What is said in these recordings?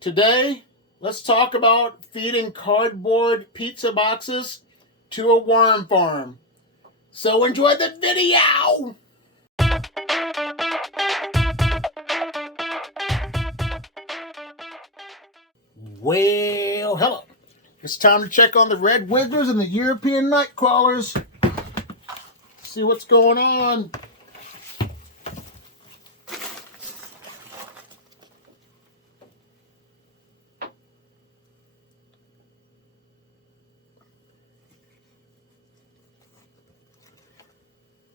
Today, let's talk about feeding cardboard pizza boxes to a worm farm. So enjoy the video! Well, hello. It's time to check on the red wigglers and the European night crawlers. See what's going on.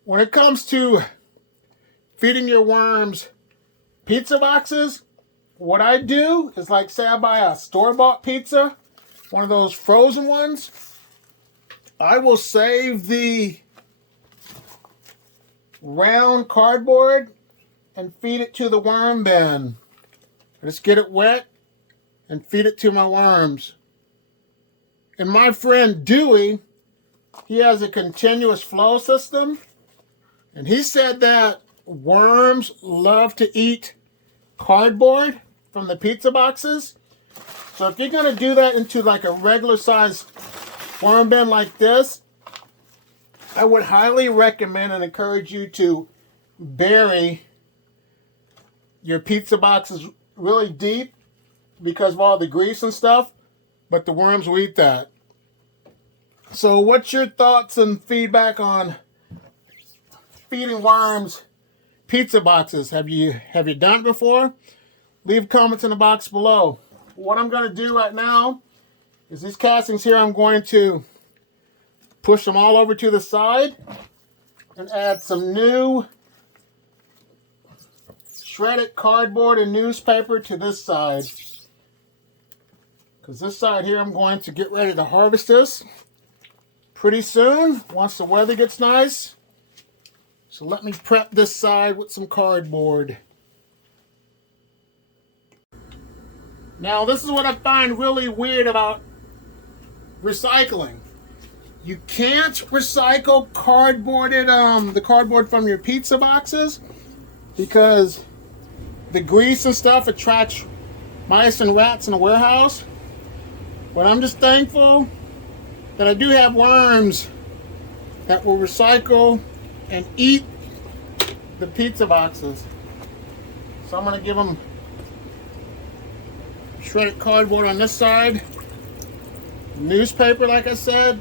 When it comes to feeding your worms pizza boxes, what I do is, like, say I buy a store-bought pizza, one of those frozen ones, I will save the round cardboard and feed it to the worm bin. I just get it wet and feed it to my worms. And my friend Dewey, he has a continuous flow system, and he said that worms love to eat cardboard from the pizza boxes. So if you're going to do that into like a regular size worm bin like this, I would highly recommend and encourage you to bury your pizza boxes really deep because of all the grease and stuff, but the worms will eat that. So what's your thoughts and feedback on feeding worms pizza boxes? Have you done it before? Leave comments in the box below. What I'm going to do right now is these castings here, I'm going to push them all over to the side and add some new shredded cardboard and newspaper to this side. Because this side here, I'm going to get ready to harvest this pretty soon once the weather gets nice. So let me prep this side with some cardboard. Now, this is what I find really weird about recycling. You can't recycle the cardboard from your pizza boxes because the grease and stuff attracts mice and rats in the warehouse. But I'm just thankful that I do have worms that will recycle and eat the pizza boxes. So I'm going to give them shredded cardboard on this side, newspaper like I said,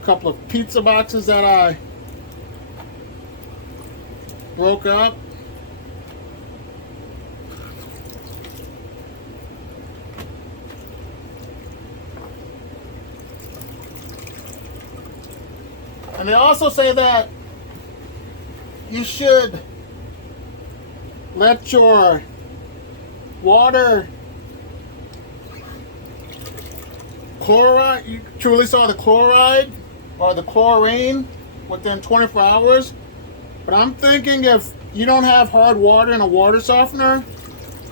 a couple of pizza boxes that I broke up, and they also say that you should let your water chloride, to release all the chloride or the chlorine within 24 hours. But I'm thinking if you don't have hard water and a water softener,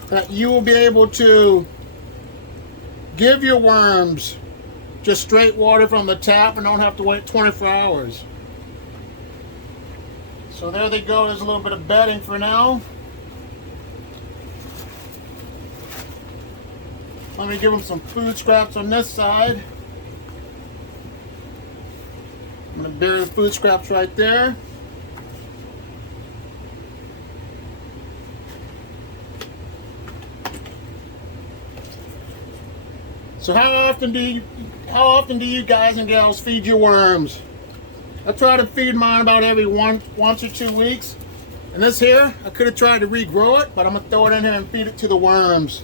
that you will be able to give your worms just straight water from the tap and don't have to wait 24 hours. So there they go. There's a little bit of bedding for now. Let me give them some food scraps on this side. I'm going to bury the food scraps right there. So how often do you guys and gals feed your worms? I try to feed mine about every once or 2 weeks. And this here, I could have tried to regrow it, but I'm going to throw it in here and feed it to the worms.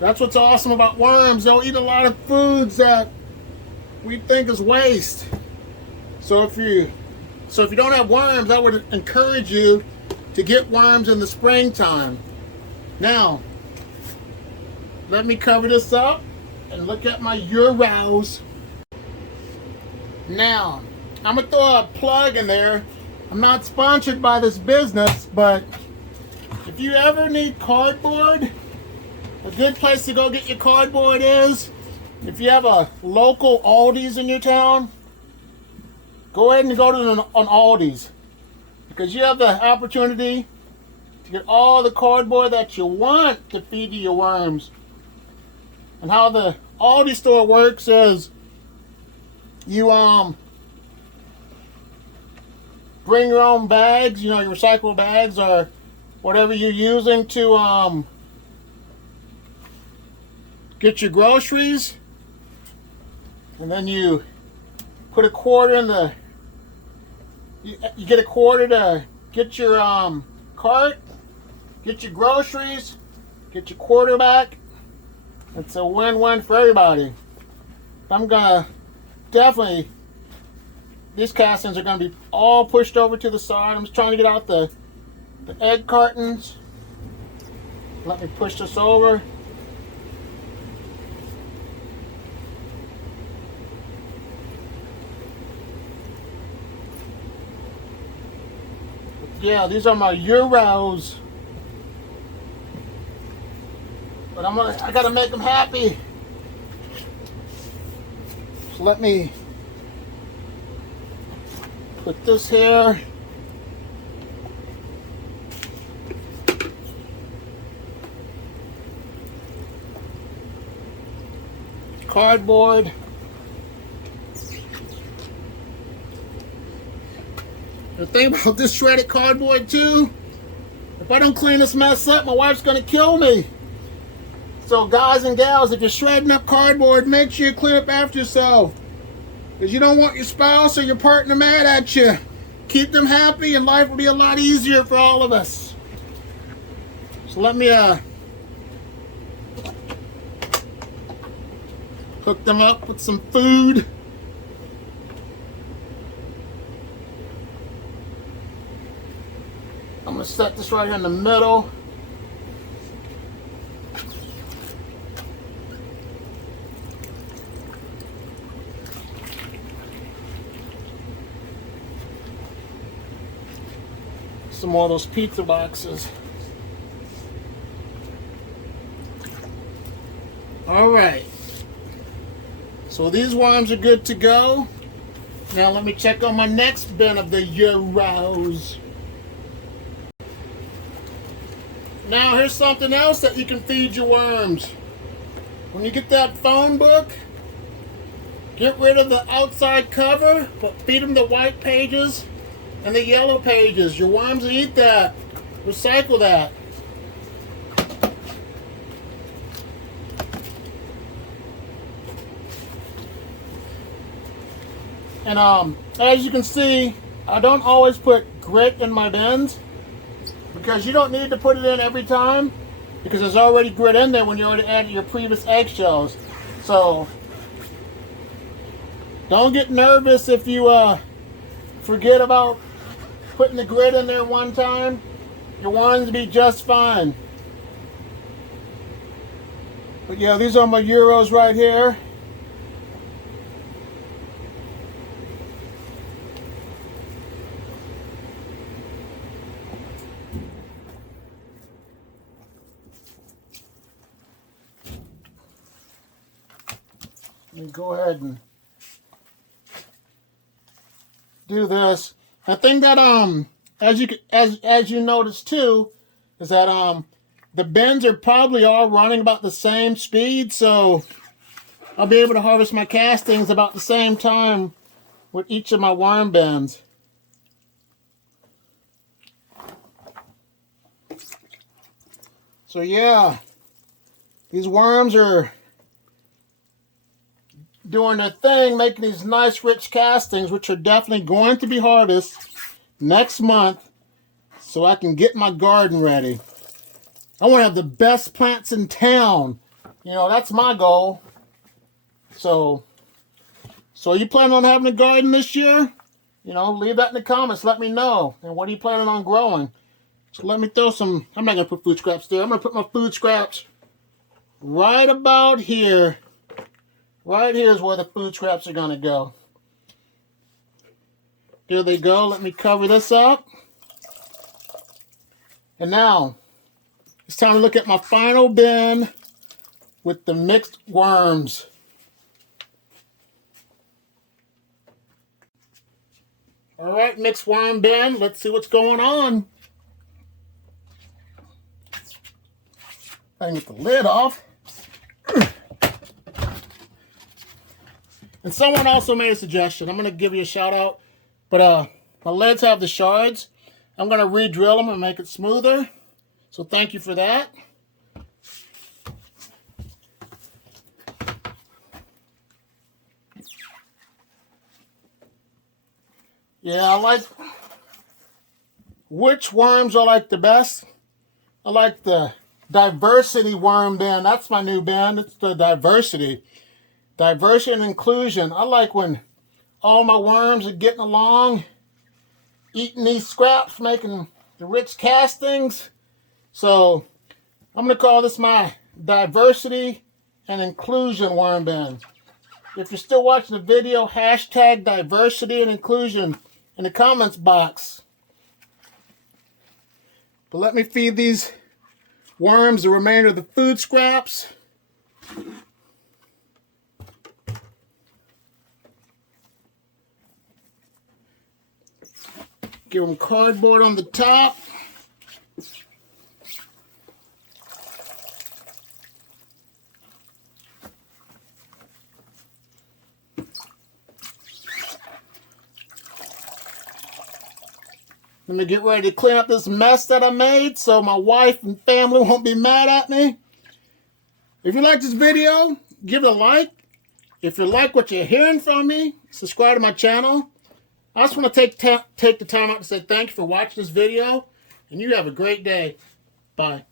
That's what's awesome about worms. They'll eat a lot of foods that we think is waste. So if you don't have worms, I would encourage you to get worms in the springtime. Now, let me cover this up and look at my Euros. Now, I'm going to throw a plug in there. I'm not sponsored by this business, but if you ever need cardboard, a good place to go get your cardboard is, if you have a local Aldi's in your town, go ahead and go to an Aldi's. because you have the opportunity to get all the cardboard that you want to feed to your worms. And how the Aldi store works is you bring your own bags, you know, your recyclable bags or whatever you're using to get your groceries, and then you put a quarter in the you get a quarter to get your cart, get your groceries, get your quarter back. It's a win-win for everybody. I'm gonna definitely, these castings are gonna be all pushed over to the side. I'm just trying to get out the egg cartons. Let me push this over. Yeah, these are my Euros. But I gotta make them happy. So let me put this here. Cardboard. The thing about this shredded cardboard too, if I don't clean this mess up, my wife's gonna kill me. So guys and gals, if you're shredding up cardboard, make sure you clean up after yourself. Because you don't want your spouse or your partner mad at you. Keep them happy and life will be a lot easier for all of us. So let me hook them up with some food. I'm gonna set this right here in the middle. Some more of those pizza boxes. All right. So these worms are good to go. Now let me check on my next bin of the Euros. Now here's something else that you can feed your worms. When you get that phone book, get rid of the outside cover, but feed them the white pages and the yellow pages. Your worms will eat that. Recycle that. And as you can see, I don't always put grit in my bins because you don't need to put it in every time because there's already grit in there when you already added your previous eggshells. So don't get nervous if you forget about putting the grit in there one time. Your worms will be just fine. But yeah, these are my Euros right here. Let me go ahead and do this. The thing that as you notice too is that the bins are probably all running about the same speed, so I'll be able to harvest my castings about the same time with each of my worm bins. So yeah, these worms are doing their thing, making these nice rich castings, which are definitely going to be harvested next month so I can get my garden ready. I want to have the best plants in town. You know, that's my goal. So you planning on having a garden this year? You know, leave that in the comments. Let me know. And what are you planning on growing? So let me throw some, I'm not going to put food scraps there. I'm going to put my food scraps right about here. Right here is where the food scraps are going to go. Here they go. Let me cover this up. And now, it's time to look at my final bin with the mixed worms. All right, mixed worm bin. Let's see what's going on. I can get the lid off. And someone also made a suggestion. I'm going to give you a shout out. But my lids have the shards. I'm going to re-drill them and make it smoother. So thank you for that. Yeah, I like... Which worms I like the best? I like the diversity worm bin. That's my new bin. It's the diversity. Diversity and inclusion. I like when all my worms are getting along, eating these scraps, making the rich castings. So I'm going to call this my diversity and inclusion worm bin. If you're still watching the video, hashtag diversity and inclusion in the comments box. But let me feed these worms the remainder of the food scraps. Give them cardboard on the top. Let me get ready to clean up this mess that I made so my wife and family won't be mad at me. If you like this video, give it a like. If you like what you're hearing from me, subscribe to my channel. I just want to take the time out to say thank you for watching this video, and you have a great day. Bye.